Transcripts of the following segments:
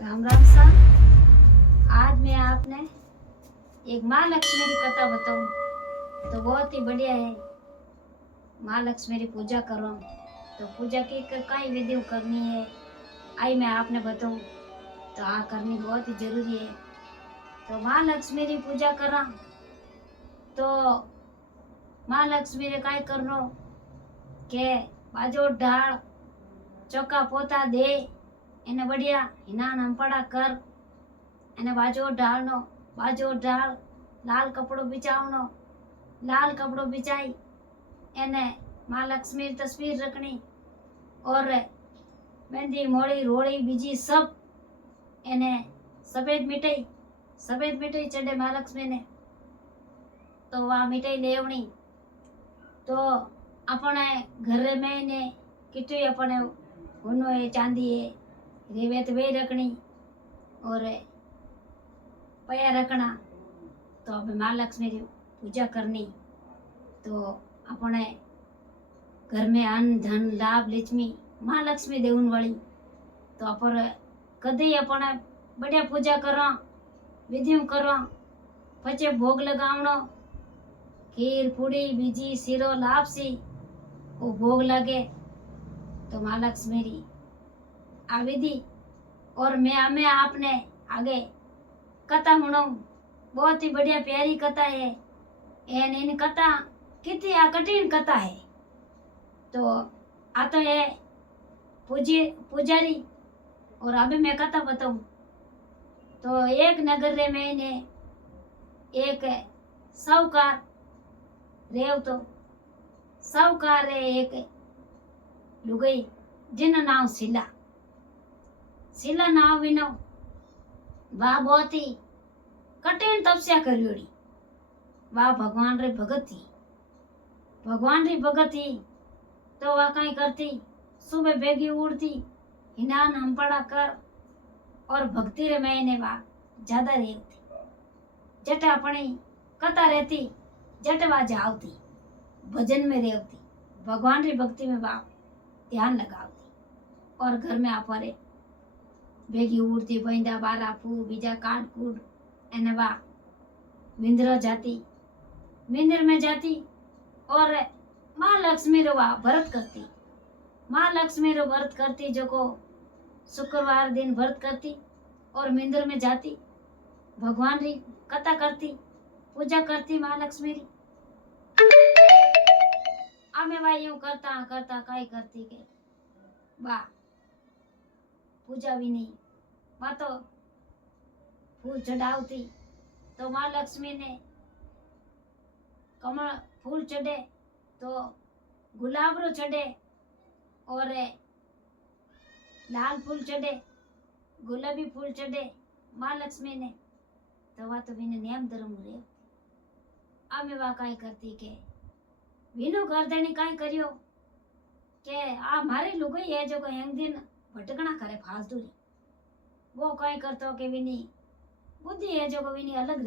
राम राम सा। आज मैं आपने एक माँ लक्ष्मी की कथा बताऊं तो बहुत ही बढ़िया है। माँ लक्ष्मी की पूजा करो तो पूजा की कई विधि करनी है। आई मैं आपने बताऊं तो आ करनी बहुत ही जरूरी है। तो माँ लक्ष्मी की पूजा करा तो माँ लक्ष्मी ने काय करनो के बाजो ढाल चौका पोता दे એને बढ़िया हिनान हंपड़ा कर એને बाजो ढाल लाल कपड़ो बिछावनो लाल कपड़ो बिछाई એને माँ लक्ष्मी तस्वीर रखनी और मेहंदी मोड़ी रोड़ी बीजी सब એને सफेद मिठाई चढ़े माँ लक्ष्मी ने तो वह मिठाई लेवनी तो अपने घर में ने कितनी अपने होनो है चांदी है रेवेत वे रखनी और पया रखना। तो अब माँ लक्ष्मी की पूजा करनी तो अपने घर में अन्न धन लाभ लक्ष्मी माँ लक्ष्मी देवन वाली तो अपन कदी अपने बढ़िया पूजा करो विधियों करो पचे भोग लगावनो खीर पूड़ी बीजी सीरो लापसी वो भोग लगे तो माँ लक्ष्मी री आ विधि और मैं आपने आगे कथा सुनाऊं। बहुत ही बढ़िया प्यारी कथा है एन इन कथा कितनी कठिन कथा है। तो आ तो है पुजारी और अभी मैं कथा बताऊं। तो एक नगर रे में ने एक साहूकार रेव तो साहूकार रे एक लुगाई जिन नाम शिला नाम विनो वह बहुत ही कठिन तपस्या करियोड़ी वह भगवान रे भगत थी तो वह कहीं करती सुबह बेगी उड़ती हिनान हंपड़ा कर और भक्ति रे मैंने वह ज्यादा रेवती जट अपनी कथा रहती जट वह जावती भजन में रेवती भगवान री भक्ति में वह ध्यान लगावती और घर में आपरे बेगी उड़ती बंदा बारा फू बीजा काट कूट एने वा विंद्र में जाती और माँ लक्ष्मी रो व्रत करती जो को शुक्रवार दिन व्रत करती और मिंदर में जाती भगवान री कथा करती पूजा करती माँ लक्ष्मी री आमे वा यूं करता काई करती के वाह पूजा भी नहीं वा तो फूल चढ़ावती तो माँ लक्ष्मी ने कमल फूल चढ़े तो गुलाब रो चढ़े और लाल फूल चढ़े गुलाबी फूल चढ़े माँ लक्ष्मी ने तो वह तो विने नियम धर्म रे आमे वा काई करती के विनो गर्दनी काई करियो के आ मारे लुगाई है जो एक दिन भटकना करे फालतू री वो काई करतो के विनी बुद्धि है जो विनी अलग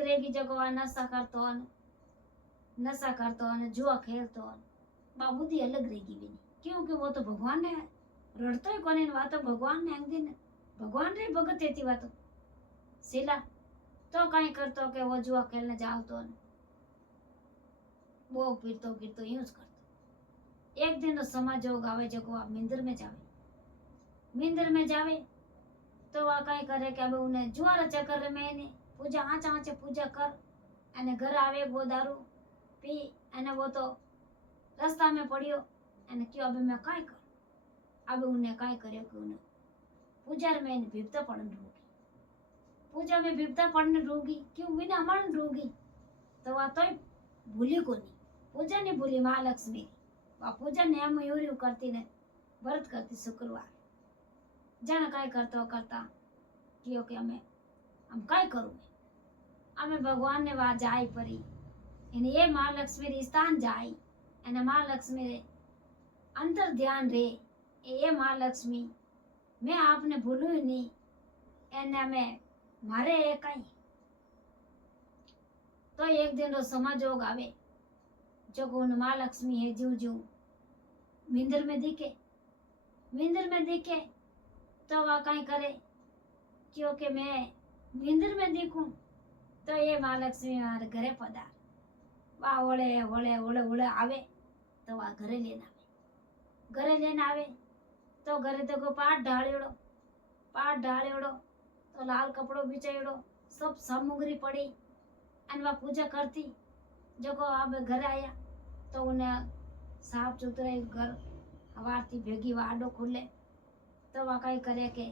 रहेगी जो को नशा करतो न जुआ खेलतो बा बुद्धि अलग रहेगी विनी क्योंकि वो तो भगवान ने रड़तो ही कोने वा तो भगवान ने एक दिन भगवान रे भगत थी वा तो शिला तो काई करतो के वो जुआ खेलने जावतो न वो पीरतो यूज करतो। एक दिन समाज योग आवे जो को मिंदर में जावे तो वह कई करे कि अब उन्हें जुआर चक्कर में ने पूजा आँचे पूजा कर अने घर आवे वो दारू पी अने वो तो रास्ता में पड़ियो अने क्यों अब मैं काय कर अब उन्हें काय करे कि उन्हें पूजा में विपता पड़ने रोगी क्यों बिना मन रोगी तो वह तो भूली को नहीं पूजा नहीं भूली माँ लक्ष्मी वह पूजा नियम यूरी करती ने व्रत करती शुक्रवार जन काय करता क्यों कि हम काय करूँ हमें भगवान ने वहाँ जाई परी इन ये माँ लक्ष्मी रे स्थान जाई एने माँ लक्ष्मी रे अंतर ध्यान रे ये माँ लक्ष्मी मैं आपने भूलू ही नहीं एने में मारे ये कई तो एक दिन रो समाज योग आवे जो को माँ लक्ष्मी है जू मिंदर में दिखे तो वह कहीं करे क्योंकि मैं नींदर में देखूं तो ये माँ लक्ष्मी हमारे घरे पधार वह ओले ओले ओले ओले आवे तो वह घरे लेने आवे तो घरे तो को पाठ ढाळ्योड़ो तो लाल कपड़ो बिछायोड़ो सब सामग्री पड़ी अन वह पूजा करती जो को अब घर आया तो उन्हें साफ सुथरे घर हवारती भेगी वह आडो खुले तो वह कई करे के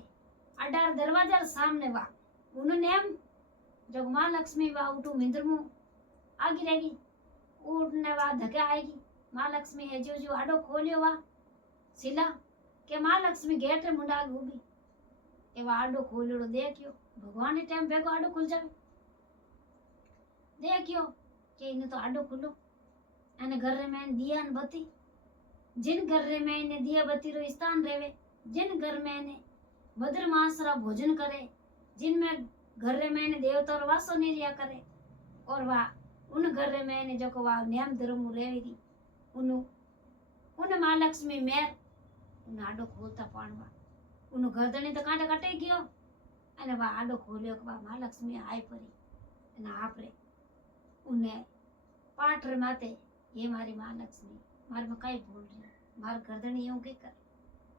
18 दरवाजा सामने वा उन्होंने एम जो माँ लक्ष्मी वा उठू मिंद्र मुँह आगी रहेगी उठने वा धके आएगी माँ लक्ष्मी है जो आडो खोलियो वा सिला के माँ लक्ष्मी गेट रे मुंडा उभी एवा आडो खोलियो देखियो भगवान ने टाइम भेगो आडो खुल जावे देखियो के इने तो आडो खुलो अने घर में दिया न बत्ती जिन घर में इने दिया बत्ती रो स्थान रेवे जिन घर में इने भद्र मास रा भोजन करे जिन में घर में इने देवता रो वासो नहीं रिया करे और वा उन घर में इने जो को वा नियम धर्म रेवेगी उन माँ लक्ष्मी मेर उन आडो खोलता पाणवा उन गर्दने तो कांटे कटे गयो अने वा आडो खोल्यो के वा माँ लक्ष्मी आय परी अने आपरे उन्हें पाठ रे माते ये मारी माँ लक्ष्मी मार में कई भूल रही मार गर्दनी यूं के कर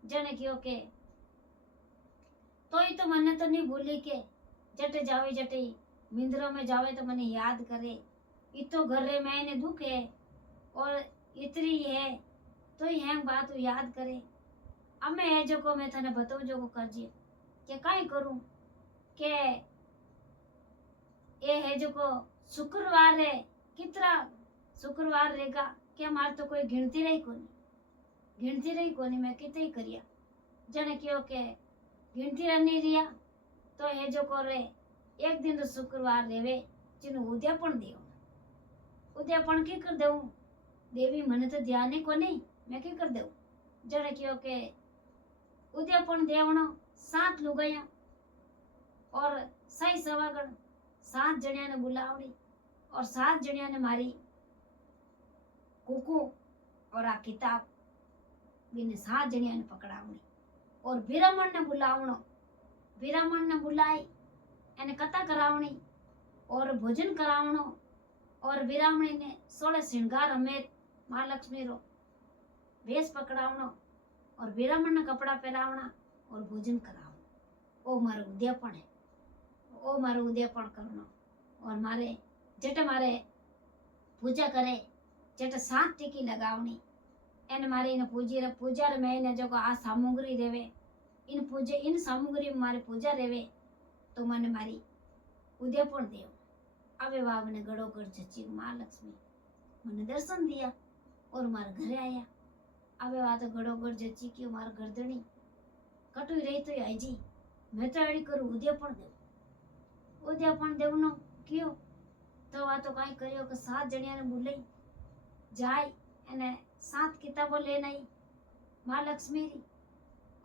जने क्यों के तो मने तो नहीं भूली के जटे जावे जटे मिंद्रो में जावे तो मने याद करे इतो घरे में इने दुख है और इतरी है तो ही हैंग बात याद करे अमे है जो को मैं थाने बताऊ जो को करजे के काई करूं के ये है जो को शुक्रवार है कितना शुक्रवार रहेगा क्या मार तो कोई गिनती रही कोनी मैं कितने करिया जने क्यों के गिनती नहीं रिया तो ये जो को रे एक दिन तो शुक्रवार रेवे जिन उद्यापन देव उद्यापन की कर देऊ देवी मने तो ध्यान ही को नहीं मैं की कर देऊ जने क्यों के उद्यापन देवनो 7 लुगाया और सही सवागण 7 जणिया ने बुलावड़ी और 7 जणिया ने मारी कुकू और आ किताब बिने 7 जणिया ने पकड़ावणी और ब्राह्मण ने बुलाई एने कथा करावणी और भोजन करावणो और ब्राह्मणी ने 16 श्रृंगार अमेत माँ लक्ष्मी रो वेश पकड़ावणो और ब्राह्मण ने कपड़ा पहरावना और भोजन करावणो ओ मारो उद्यापन है ओ मारो उद्यापन करनो और मारे जटे मारे पूजा करे जटे 7 टीकी लगावनी एने मारे इन पूजा रे में ने जो आ सामग्री रेवे इन सामग्री में मारे पूजा रेवे तो मने मारी उद्यापन देव अबे बाब ने गड़ो गड़ जची माँ लक्ष्मी मने दर्शन दिया और मारे घरे आया अबे वा तो गड़ो गड़ जची क्यों मार गर्दनी कटुई रही तो आई जी मैं तो अड़ी करूं उद्यापन देवनो क्यों तो वा तो कई करियो के 7 जणिया ने बुलाई जाय एने 7 किताबों लेने आई माँ लक्ष्मी री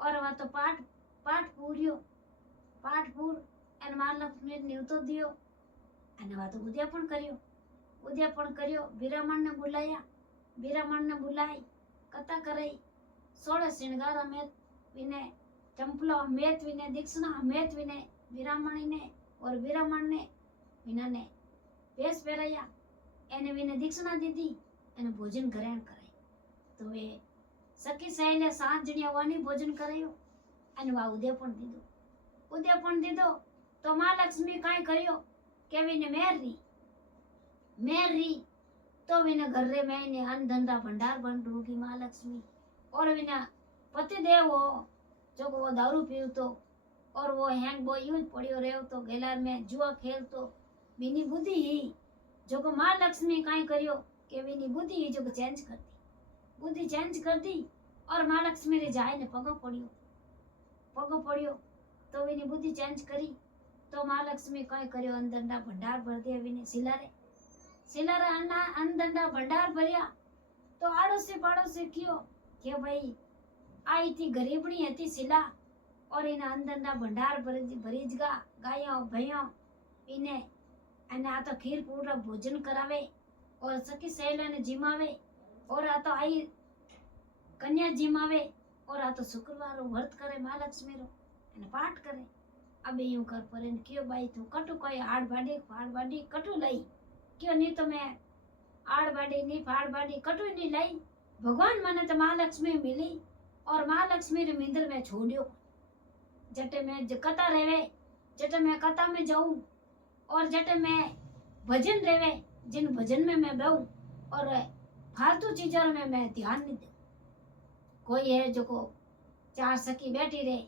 और वा तो पाठ पूर एने माँ लक्ष्मी ने न्यूतो दियो एने वा तो उद्यापन करियो ब्राह्मण ने बुलाई कथा कराई 16 श्रृंगार अमेत विने चंपलो अमेत विने दीक्षिणा अमेत विने ब्राह्मणी ने और ब्राह्मण ने विना ने वेश पहराया एने विने दीक्षिणा दीदी एने भोजन ग्रहण कराई तो वे सखी सहेली 7 जणिया वानी भोजन करायो एने वा उद्यापन दीदो तो माँ लक्ष्मी काई करियो के विने मेर री तो विने घर में इने अन्न धंधा भंडार बन रूगी माँ लक्ष्मी और विना पति देव हो जो वो दारू पीवतो और वो हैंग बो यूं पड़ियो रेव तो गेलार में जुआ खेलतो बिनी बुद्धि ही जो को माँ लक्ष्मी काई करियो के विनी बुद्धि ही जो को चेंज कर दी और माँ लक्ष्मी रे जाए ने पगो पड़ियो तो विनी बुद्धि चेंज करी तो माँ लक्ष्मी काई करियो अन्न धंधा भंडार भर दिया विनी सिलारे अन्न धंधा भंडार भरिया तो आड़ोसी क्यों के भाई आई थी गरीबनी हती सिला और इन अन्न धंधा भंडार भरीजगा गायों भैयों इने अने आ तो खीर पूरा भोजन करावे और सखी सहेलियों ने जिमावे और आ तो आई कन्या जिमावे और आ तो शुक्रवार व्रत करे माँ लक्ष्मी रो અને પાઠ કરે અબે यूं कर पर इन क्यों भाई तू कटु कोई आड़ बाड़ी कटु लई क्यों नहीं तो मैं आड़ बाड़ी नहीं फाड़ बाड़ी कटु नहीं लई भगवान मने तो महालक्ष्मी मिली और महालक्ष्मी रे मिंदर में छोड़ियो जटे मैं कथा रेवे जटे मैं कथा में जाऊं और जटे मैं भजन रेवे जिन भजन में मैं रहूं और फालतू चीजों में मैं ध्यान नहीं दूं कोई है जो को चार सखी बैठी रहे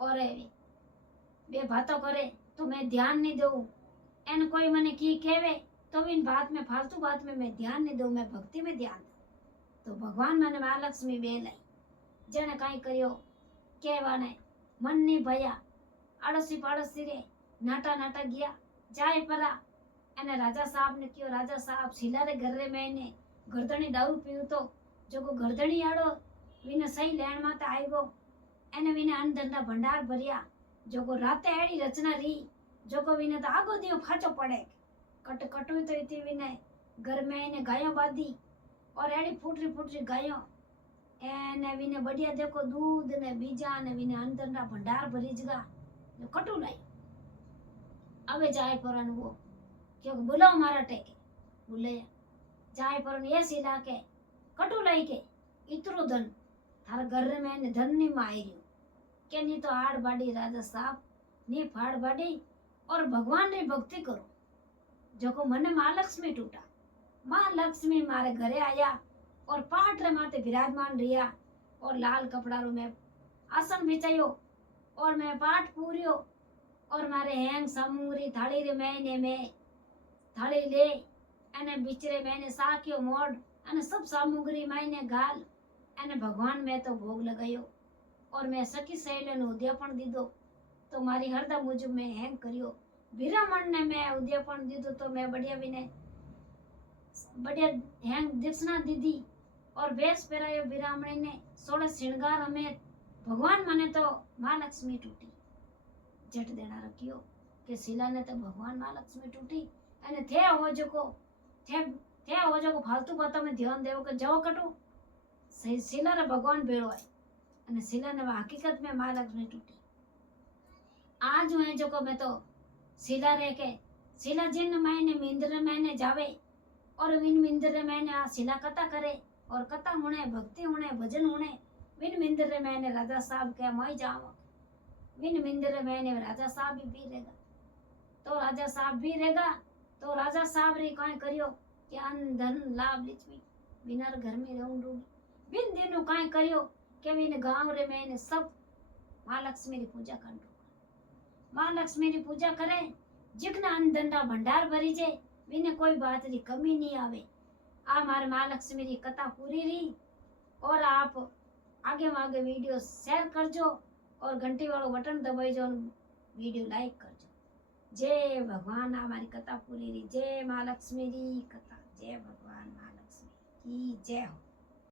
और बे बातों करे तो मैं ध्यान नहीं दूं एन कोई मने की कहवे तो इन बात में फालतू बात में मैं ध्यान नहीं दूं मैं भक्ति में ध्यान दूं तो भगवान मने महालक्ष्मी बे लाई जने कई करियो कहवाने मन नहीं भया आड़ोसी पाड़ोसी रे नाटा नाटा गया जाए परा एने राजा साहब ने क्यों राजा साहब सीला रे घर रे मैंने गर्दनी दारू पीऊ तो जो को गर्दनी आड़ो विने सही लेण माते आईगो एने विने अनधंधा भंडार भरिया जो को राते एड़ी रचना री जो को विने तो आगो दियो फाचो पड़े कट कटू तो इती विने घर में एने गायों बांधी और एड़ी फूटरी गायों एने विने बढ़िया देखो दूध ने बीजा ने विने अनधंधा भंडार भरी जगा जो कटू लाई अबे जाए परन वो क्योंकि बुलाओ मारा टेके बोले जाए परन ये सीधा के कटू लाई के इतरो धन थारा घर में ने धन नहीं मायरियो के नहीं तो आड़ बाड़ी राजा साहब नी फाड़ बाड़ी और भगवान री भक्ति करो जो को मने महालक्ष्मी टूटा महालक्ष्मी मारे घरे आया और पाठ रे माते विराजमान रिया और लाल कपड़ा रो मैं आसन बिछायो और मैं पाठ पूरियो और मारे हैंग समूरी थाली रे मैंने में थाली ले अने बिचरे मैंने साक्यो मोड़ अने सब सामग्री मैंने गाल अने भगवान में तो भोग लगायो और मैं सखी सहेली ने उद्यापन दीदो तो मारी हरदा मुझे मैं हैंग करियो विरामण ने मैं उद्यापन दीदो तो मैं बढ़िया विने बढ़िया हैंग दक्षिणा दीदी और बेस पहरायो विरामणी ने 16 श्रृंगार हमें भगवान मने तो महालक्ष्मी टूटी जट देना रखियो के शिला ने तो भगवान महालक्ष्मी टूटी अने थे हो जो को फालतू बातों में ध्यान देवो के जाओ कटो सही शिला रे भगवान भेड़ो है अने शिला ने हकीकत में महालक्ष्मी टूटी आज हुए जो को मैं तो शिला रे के शिला जिन मैंने मिंद्र मैंने जावे और विन मिंद्र मैंने आ शिला कथा करे और कथा होने भक्ति होने भजन होने विन मिंद्र मैंने राजा साहब के मैं जाऊं विन मिंद्र मैंने राजा साहब भी रहेगा तो राजा साहब भी रहेगा तो राजा साहब रे कहीं करियो कि अन धन लाभ लिचवी बिना घर में रहूंगी बिन दिनों कहीं करियो कि विन गांव रे मैंने सब महालक्ष्मी की पूजा कर महालक्ष्मी की पूजा करे जितना अन्न धंधा भंडार भरी जे विने कोई बात की कमी नहीं आवे आ मारे महालक्ष्मी की कथा पूरी रही और आप आगे आगे वीडियो शेयर करजो और घंटी वालों बटन दबाइजो वीडियो लाइक करजो जय भगवान हमारी कथा पूरी रही जय महालक्ष्मी की कथा जय भगवान महालक्ष्मी की जय हो।